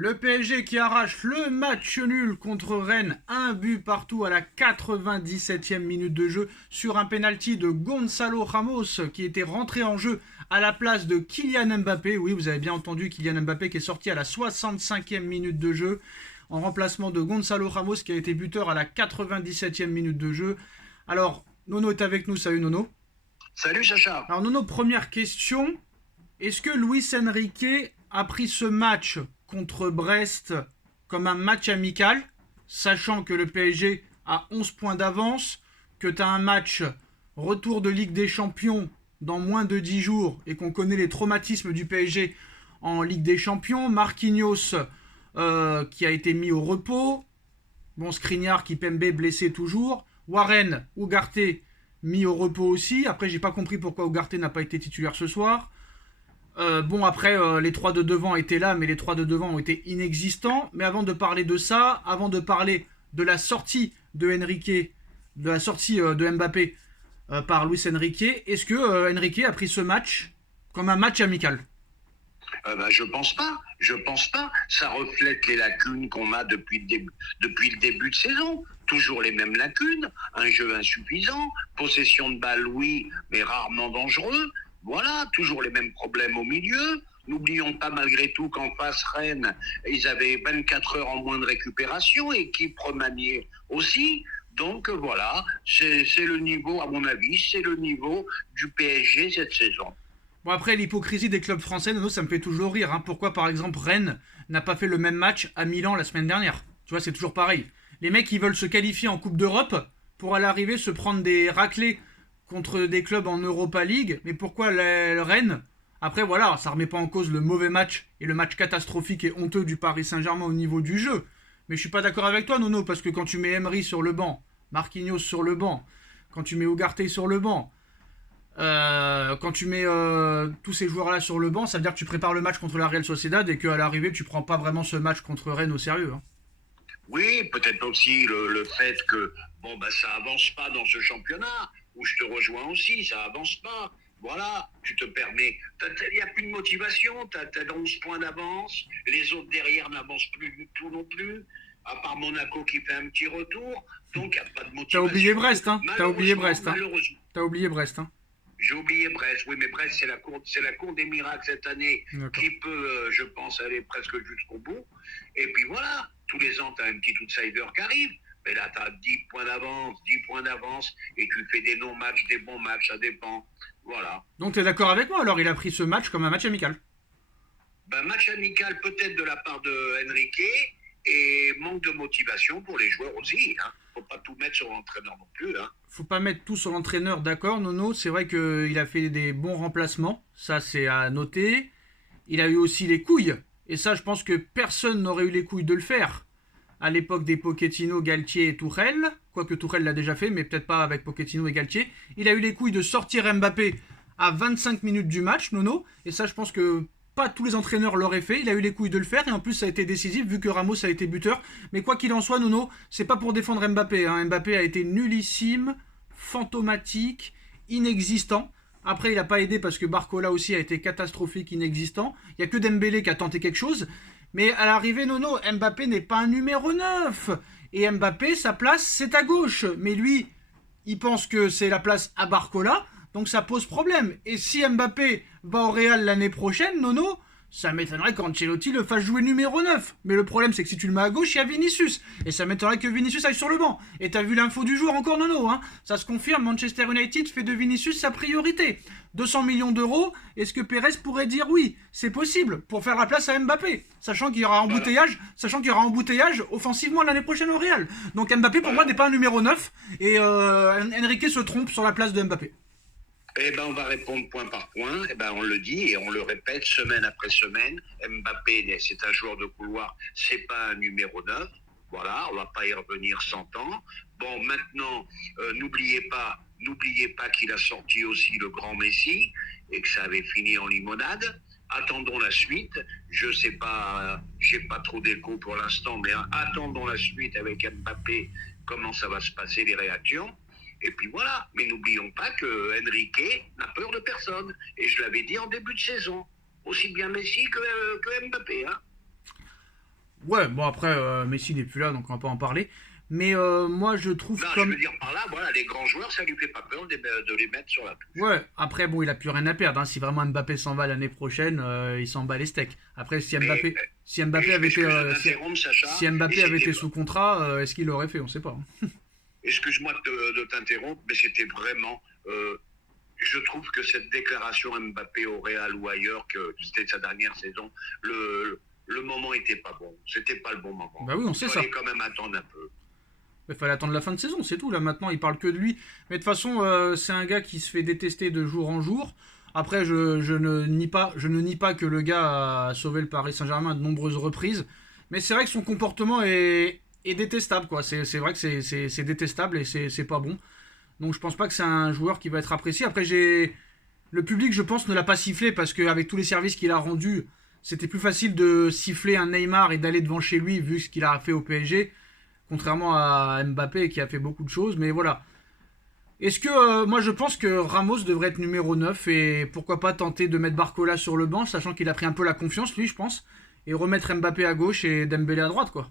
Le PSG qui arrache le match nul contre Rennes, un but partout à la 97e minute de jeu sur un penalty de Gonzalo Ramos qui était rentré en jeu à la place de Kylian Mbappé. Oui, vous avez bien entendu, Kylian Mbappé qui est sorti à la 65e minute de jeu en remplacement de Gonzalo Ramos qui a été buteur à la 97e minute de jeu. Alors, Nono est avec nous, salut Nono. Salut Sacha. Alors Nono, première question, est-ce que Luis Enrique a pris ce match contre Brest comme un match amical, sachant que le PSG a 11 points d'avance, que tu as un match retour de Ligue des Champions dans moins de 10 jours et qu'on connaît les traumatismes du PSG en Ligue des Champions, Marquinhos qui a été mis au repos, bon Skriniar, Kipembe blessé toujours, Warren, Ugarte mis au repos aussi, après j'ai pas compris pourquoi Ugarte n'a pas été titulaire ce soir. Bon, après, les trois de devant étaient là, mais les trois de devant ont été inexistants. Mais avant de parler de ça, avant de parler de la sortie de Enrique, de la sortie de Mbappé par Luis Enrique, est-ce que Enrique a pris ce match comme un match amical? Je pense pas. Je pense pas. Ça reflète les lacunes qu'on a depuis le début de saison. Toujours les mêmes lacunes. Un jeu insuffisant. Possession de balle, oui, mais rarement dangereux. Voilà, toujours les mêmes problèmes au milieu. N'oublions pas malgré tout qu'en face Rennes, ils avaient 24 heures en moins de récupération, équipe remaniée aussi. Donc voilà, c'est le niveau, à mon avis, c'est le niveau du PSG cette saison. Bon, après, l'hypocrisie des clubs français, Nono, ça me fait toujours rire. Hein. Pourquoi, par exemple, Rennes n'a pas fait le même match à Milan la semaine dernière? Tu vois, c'est toujours pareil. Les mecs, ils veulent se qualifier en Coupe d'Europe pour à l'arrivée se prendre des raclés contre des clubs en Europa League. Mais pourquoi le Rennes? Après, voilà, ça remet pas en cause le mauvais match et le match catastrophique et honteux du Paris Saint-Germain au niveau du jeu. Mais je suis pas d'accord avec toi, Nono, parce que quand tu mets Emery sur le banc, Marquinhos sur le banc, quand tu mets Ugarte sur le banc, quand tu mets tous ces joueurs-là sur le banc, ça veut dire que tu prépares le match contre la Real Sociedad et qu'à l'arrivée, tu prends pas vraiment ce match contre Rennes au sérieux. Hein. Oui, peut-être aussi le fait que ça avance pas dans ce championnat, où je te rejoins aussi, ça avance pas. Voilà, tu te permets, il n'y a plus de motivation, tu as 11 points d'avance, les autres derrière n'avancent plus du tout non plus, à part Monaco qui fait un petit retour, donc il n'y a pas de T'as motivation. oublié Brest, hein. T'as oublié Brest, hein. Malheureusement. T'as oublié Brest, hein. J'ai oublié Brest, oui, mais Brest, c'est la cour des miracles cette année, qui peut, je pense, aller presque jusqu'au bout. Et puis voilà, tous les ans, tu as un petit outsider qui arrive, mais là, tu as 10 points d'avance, et tu fais des non-matchs, des bons matchs, ça dépend. Voilà. Donc t'es d'accord avec moi, alors il a pris ce match comme un match amical. Match amical peut-être de la part de Enrique, et manque de motivation pour les joueurs aussi. Hein. Faut pas tout mettre sur l'entraîneur non plus. Hein. Faut pas mettre tout sur l'entraîneur, d'accord, Nono. C'est vrai qu'il a fait des bons remplacements, ça c'est à noter. Il a eu aussi les couilles, et ça je pense que personne n'aurait eu les couilles de le faire à l'époque des Pochettino, Galtier et Tourelle. Quoique Tourelle l'a déjà fait, mais peut-être pas avec Pochettino et Galtier. Il a eu les couilles de sortir Mbappé à 25 minutes du match, Nono. Et ça je pense que pas tous les entraîneurs l'auraient fait. Il a eu les couilles de le faire et en plus ça a été décisif vu que Ramos a été buteur. Mais quoi qu'il en soit, Nono, c'est pas pour défendre Mbappé. Hein. Mbappé a été nullissime, fantomatique, inexistant. Après, il n'a pas aidé parce que Barcola aussi a été catastrophique, inexistant. Il n'y a que Dembélé qui a tenté quelque chose. Mais à l'arrivée, Nono, Mbappé n'est pas un numéro 9. Et Mbappé, sa place, c'est à gauche. Mais lui, il pense que c'est la place à Barcola. Donc ça pose problème. Et si Mbappé va au Real l'année prochaine, Nono, ça m'étonnerait qu'Ancelotti le fasse jouer numéro 9. Mais le problème, c'est que si tu le mets à gauche, il y a Vinicius. Et ça m'étonnerait que Vinicius aille sur le banc. Et t'as vu l'info du jour encore, Nono, hein. Ça se confirme, Manchester United fait de Vinicius sa priorité. 200 millions d'euros, est-ce que Pérez pourrait dire oui? C'est possible, pour faire la place à Mbappé. Sachant qu'il y aura embouteillage offensivement l'année prochaine au Real. Donc Mbappé, pour moi, n'est pas un numéro 9. Et Enrique se trompe sur la place de Mbappé. On va répondre point par point. On le dit et on le répète semaine après semaine. Mbappé, c'est un joueur de couloir, c'est pas un numéro 9. Voilà, on va pas y revenir 100 ans. Bon, maintenant, n'oubliez pas qu'il a sorti aussi le grand Messi et que ça avait fini en limonade. Attendons la suite. Je sais pas, j'ai pas trop d'écho pour l'instant, mais attendons la suite avec Mbappé, comment ça va se passer, les réactions. Et puis voilà, mais n'oublions pas que Enrique n'a peur de personne. Et je l'avais dit en début de saison, aussi bien Messi que Mbappé. Hein. Ouais, bon après, Messi n'est plus là, donc on va pas en parler. Mais moi, je trouve Non, je comme... veux dire par là, voilà, les grands joueurs, ça lui fait pas peur de les mettre sur la touche. Ouais, après, bon, il a plus rien à perdre, hein. Si vraiment Mbappé s'en va l'année prochaine, il s'en bat les steaks. Après, Mais Si Mbappé avait été, excuse-moi de t'interrompre, Sacha, si et Mbappé avait c'était été sous contrat, est-ce qu'il l'aurait fait? On sait pas, hein. excuse-moi de t'interrompre, mais c'était vraiment. Je trouve que cette déclaration Mbappé au Real ou ailleurs, que c'était sa dernière saison, le moment était pas bon. C'était pas le bon moment. Bah oui, on Il sait ça. fallait quand même attendre un peu. Il fallait attendre la fin de saison, c'est tout. Là maintenant, il parle que de lui. Mais de toute façon, c'est un gars qui se fait détester de jour en jour. Après, je ne nie pas que le gars a sauvé le Paris Saint-Germain à de nombreuses reprises. Mais c'est vrai que son comportement est détestable, quoi. C'est vrai que c'est détestable et c'est pas bon. Donc je pense pas que c'est un joueur qui va être apprécié. Après, le public, je pense, ne l'a pas sifflé parce qu'avec tous les services qu'il a rendus, c'était plus facile de siffler un Neymar et d'aller devant chez lui vu ce qu'il a fait au PSG, contrairement à Mbappé qui a fait beaucoup de choses. Mais voilà. Est-ce que moi je pense que Ramos devrait être numéro 9 et pourquoi pas tenter de mettre Barcola sur le banc, sachant qu'il a pris un peu la confiance lui, je pense, et remettre Mbappé à gauche et Dembélé à droite, quoi.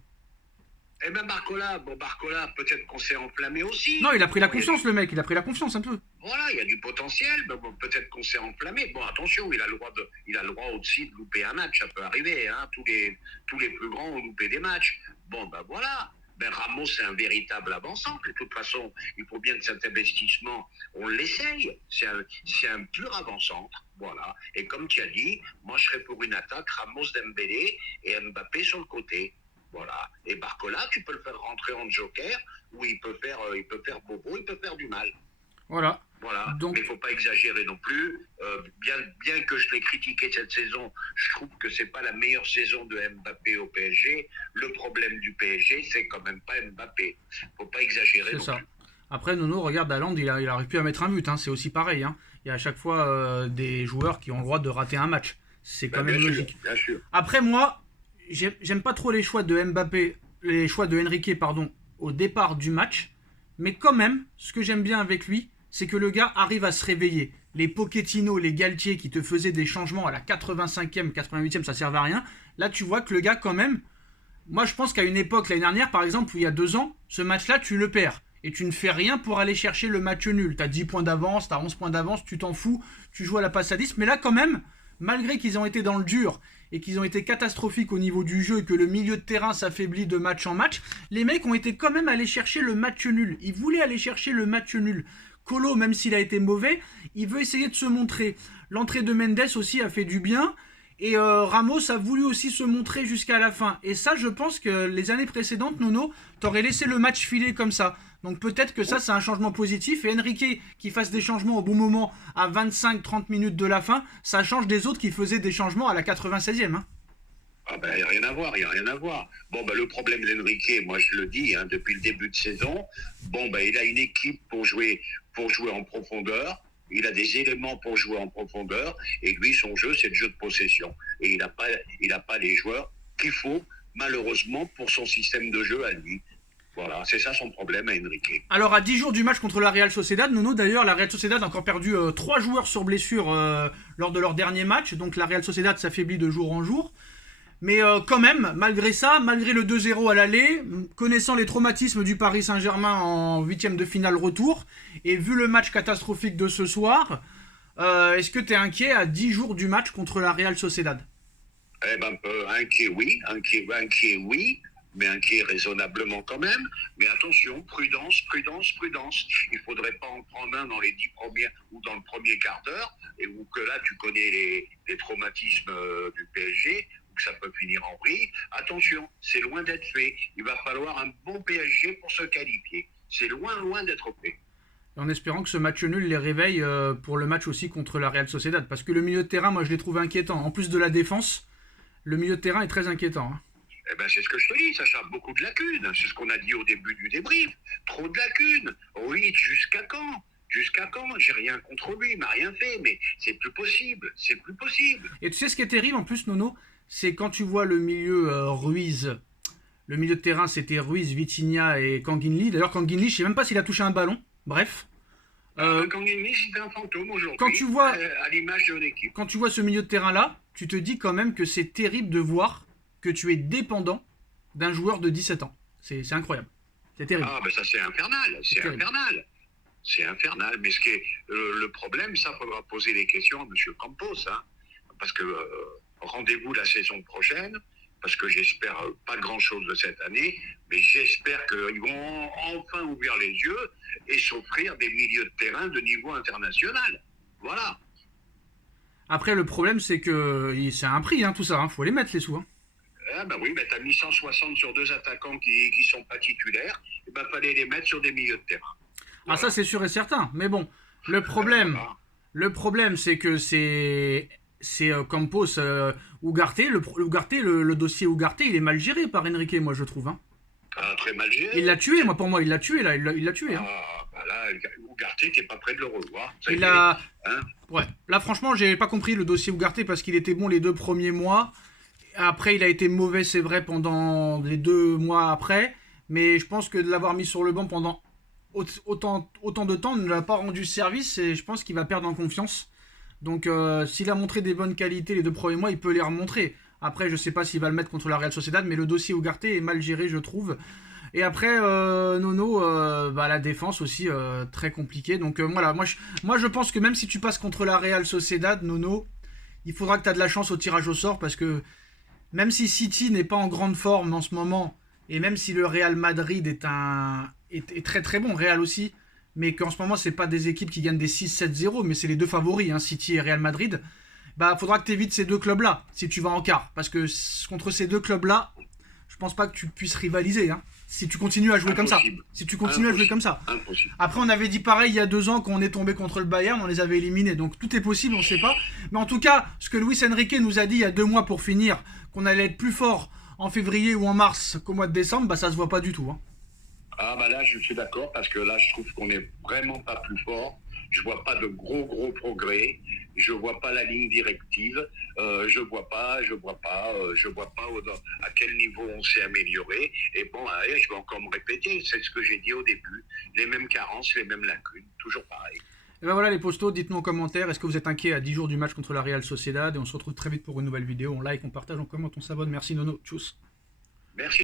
Eh ben Barcola, bon Barcola, peut-être qu'on s'est enflammé aussi. Non, il a pris la Bon, confiance le mec, il a pris la confiance un peu. voilà, il y a du potentiel, mais bon, peut-être qu'on s'est enflammé. Bon, attention, il a le droit aussi de louper un match, ça peut arriver, hein. Tous les plus grands ont loupé des matchs. Bon, ben voilà. Ben Ramos, c'est un véritable avancement. De toute façon, il faut bien que cet investissement, on l'essaye. C'est un pur avant-centre. Voilà. Et comme tu as dit, moi, je serais pour une attaque Ramos, Dembélé et Mbappé sur le côté. Voilà. Et Barcola, tu peux le faire rentrer en joker, où il peut faire bobo, il peut faire du mal. Voilà. Voilà, Donc mais il ne faut pas exagérer non plus. Bien que je l'ai critiqué cette saison, je trouve que c'est pas la meilleure saison de Mbappé au PSG. Le problème du PSG, c'est quand même pas Mbappé. Faut pas exagérer c'est non ça. plus. Après, Nono, regarde, Haaland, il aurait pu à mettre un but, hein, c'est aussi pareil, hein. Il y a à chaque fois des joueurs qui ont le droit de rater un match. C'est quand Ben, même bien sûr, logique. bien sûr. Après, moi, j'aime pas trop les choix de Mbappé, les choix de Enrique, pardon, au départ du match. Mais quand même, ce que j'aime bien avec lui, c'est que le gars arrive à se réveiller. Les Pochettino, les Galtier qui te faisaient des changements à la 85e, 88e, ça servait à rien. Là, tu vois que le gars, quand même, moi, je pense qu'à une époque, l'année dernière, par exemple, où il y a 2 ans, ce match-là, tu le perds. Et tu ne fais rien pour aller chercher le match nul. Tu as 10 points d'avance, tu as 11 points d'avance, tu t'en fous, tu joues à la passe à 10. Mais là, quand même, malgré qu'ils ont été dans le dur et qu'ils ont été catastrophiques au niveau du jeu et que le milieu de terrain s'affaiblit de match en match, les mecs ont été quand même allés chercher le match nul. Ils voulaient aller chercher le match nul. Colo, même s'il a été mauvais, il veut essayer de se montrer. L'entrée de Mendes aussi a fait du bien. Et Ramos a voulu aussi se montrer jusqu'à la fin. Et ça, je pense que les années précédentes, Nono, t'aurais laissé le match filer comme ça. Donc peut-être que ça, c'est un changement positif. Et Enrique qui fasse des changements au bon moment à 25-30 minutes de la fin, ça change des autres qui faisaient des changements à la 96e. Hein. Ah ben, il n'y a rien à voir, il n'y a rien à voir. Bon, ben, le problème d'Enrique, moi je le dis, hein, depuis le début de saison, bon, ben, il a une équipe pour jouer en profondeur. Il a des éléments pour jouer en profondeur. Et lui, son jeu, c'est le jeu de possession. Et il n'a pas les joueurs qu'il faut, malheureusement, pour son système de jeu à lui. Voilà, c'est ça son problème à Enrique. Alors à 10 jours du match contre la Real Sociedad, Nono d'ailleurs, la Real Sociedad a encore perdu 3 joueurs sur blessure lors de leur dernier match. Donc la Real Sociedad s'affaiblit de jour en jour. Mais quand même, malgré ça, malgré le 2-0 à l'aller, connaissant les traumatismes du Paris Saint-Germain en huitième de finale retour, et vu le match catastrophique de ce soir, est-ce que tu es inquiet à 10 jours du match contre la Real Sociedad? Eh ben, inquiet, oui, mais inquiet raisonnablement quand même. Mais attention, prudence, prudence, prudence. Il ne faudrait pas en prendre un dans les 10 premières ou dans le premier quart d'heure, et où que là, tu connais les traumatismes du PSG, que ça peut finir en vrille. Attention, c'est loin d'être fait. Il va falloir un bon PSG pour se qualifier. C'est loin, loin d'être fait. En espérant que ce match nul les réveille pour le match aussi contre la Real Sociedad. Parce que le milieu de terrain, moi je l'ai trouvé inquiétant. En plus de la défense, le milieu de terrain est très inquiétant. Hein. Eh ben, c'est ce que je te dis, Sacha, beaucoup de lacunes. C'est ce qu'on a dit au début du débrief. Trop de lacunes. Oui, jusqu'à quand? Jusqu'à quand? J'ai rien contre lui, il m'a rien fait, mais c'est plus possible. C'est plus possible. Et tu sais ce qui est terrible en plus, Nono, c'est quand tu vois le milieu Ruiz. Le milieu de terrain, c'était Ruiz, Vitinha et Kanginli. D'ailleurs, Kanginli, je sais même pas s'il a touché un ballon. Bref. Kanginli, c'était un fantôme aujourd'hui. Quand tu vois, à l'image de l'équipe. quand tu vois ce milieu de terrain-là, tu te dis quand même que c'est terrible de voir que tu es dépendant d'un joueur de 17 ans. C'est incroyable. C'est terrible. Ah, ben ça c'est infernal, c'est terrible. infernal. C'est infernal, mais ce qui est le problème, ça faudra poser les questions à M. Campos, hein, parce que rendez-vous la saison prochaine, parce que j'espère pas grand-chose de cette année, mais j'espère qu'ils vont enfin ouvrir les yeux et s'offrir des milieux de terrain de niveau international. Voilà. Après, le problème, c'est que c'est un prix, hein, tout ça. Faut les mettre, les sous. Hein. Ah ben oui, ben t'as mis 160 sur 2 attaquants qui sont pas titulaires, et ben fallait les mettre sur des milieux de terrain. Voilà. Ah, ça, c'est sûr et certain. Mais bon, le problème, c'est que c'est Campos Ugarte. Le dossier Ugarte, il est mal géré par Enrique, moi, je trouve. Hein. Ah, très mal géré. Il l'a tué, moi, pour moi. Il l'a tué, là. Il l'a tué. Hein. Ah, ben là, Ugarte, t'es pas prêt de le revoir. Il a... Hein. Ouais. Là, franchement, j'ai pas compris le dossier Ugarte parce qu'il était bon les 2 premiers mois. Après, il a été mauvais, c'est vrai, pendant les 2 mois après. Mais je pense que de l'avoir mis sur le banc pendant autant de temps ne l'a pas rendu service. Et je pense qu'il va perdre en confiance. Donc, s'il a montré des bonnes qualités les 2 premiers mois, il peut les remontrer. Après, je sais pas s'il va le mettre contre la Real Sociedad. Mais le dossier Ugarte est mal géré, je trouve. Et après, Nono, la défense aussi, très compliquée. Donc, voilà. Moi, je pense que même si tu passes contre la Real Sociedad, Nono, il faudra que tu aies de la chance au tirage au sort. Parce que même si City n'est pas en grande forme en ce moment, et même si le Real Madrid est très très bon, Real aussi, mais qu'en ce moment, c'est pas des équipes qui gagnent des 6-7-0, mais c'est les 2 favoris, hein, City et Real Madrid, faudra que tu évites ces 2 clubs-là, si tu vas en quart. Parce que contre ces 2 clubs-là, je pense pas que tu puisses rivaliser, hein, si tu continues à jouer comme ça. Si tu continues à jouer comme ça. Impossible. Après, on avait dit pareil il y a 2 ans quand on est tombé contre le Bayern, on les avait éliminés. Donc tout est possible, on sait pas. Mais en tout cas, ce que Luis Enrique nous a dit il y a 2 mois pour finir, qu'on allait être plus fort en février ou en mars qu'au mois de décembre, ça se voit pas du tout. Hein. Ah bah là, je suis d'accord, parce que là, je trouve qu'on est vraiment pas plus fort. Je vois pas de gros progrès. Je vois pas la ligne directive. Je vois pas à quel niveau on s'est amélioré. Et bon, allez, je vais encore me répéter. C'est ce que j'ai dit au début. Les mêmes carences, les mêmes lacunes. Toujours pareil. Et ben voilà les postos, dites-nous en commentaire, est-ce que vous êtes inquiet à 10 jours du match contre la Real Sociedad? Et on se retrouve très vite pour une nouvelle vidéo. On like, on partage, on commente, on s'abonne. Merci Nono, tchuss. Merci.